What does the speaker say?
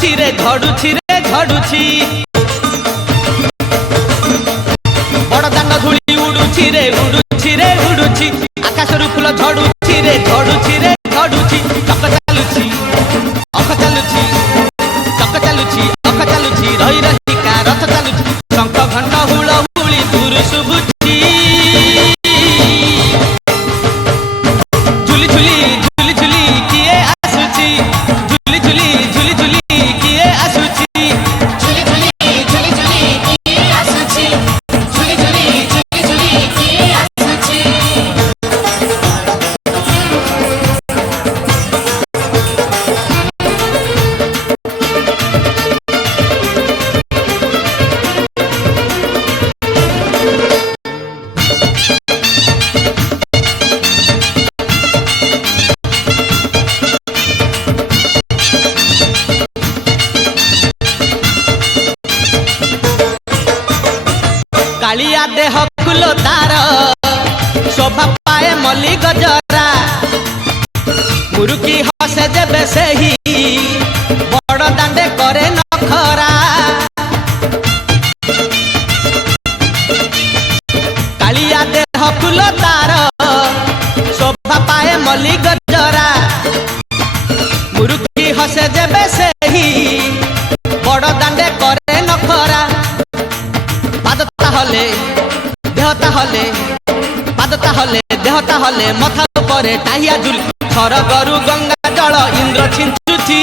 ଝଡୁଛି ବଡ ଦାଣ୍ଡ ଧୂଳି ଉଡୁଛି ରେ ଉଡୁଛି ଆକାଶରୁ ଫୁଲ ଝଡୁଛି ରେ ଝଡୁଛି ଚକ ଚାଲୁଛି ଅଖ ଚାଲୁଛି ରହି ରହିକା ରଥ ଚାଲୁଛି ଶଙ୍ଖ ଘଣ୍ଟ ହୁଳହୁଳି ଦୂରୁ ଶୁଭୁଛି ଝୁଲି ଝୁଲି କିଏ ଆସୁଛି କିଏ ଆସୁଛି कालिया देह फुल तार शोभा पाए मल्ली गजरा मुरुकी हसे जेबे सेही बड़ दांडे करे नखरा कालिया देह फुल तार शोभा पाए मल्ली गजरा मुरुकी हसे जेबे सेही बड़ दांडे करे नखरा पादता हले देहता हले मथा उपरे टाहिया झुल सरगरु गंगा जल इंद्र छिंचुची।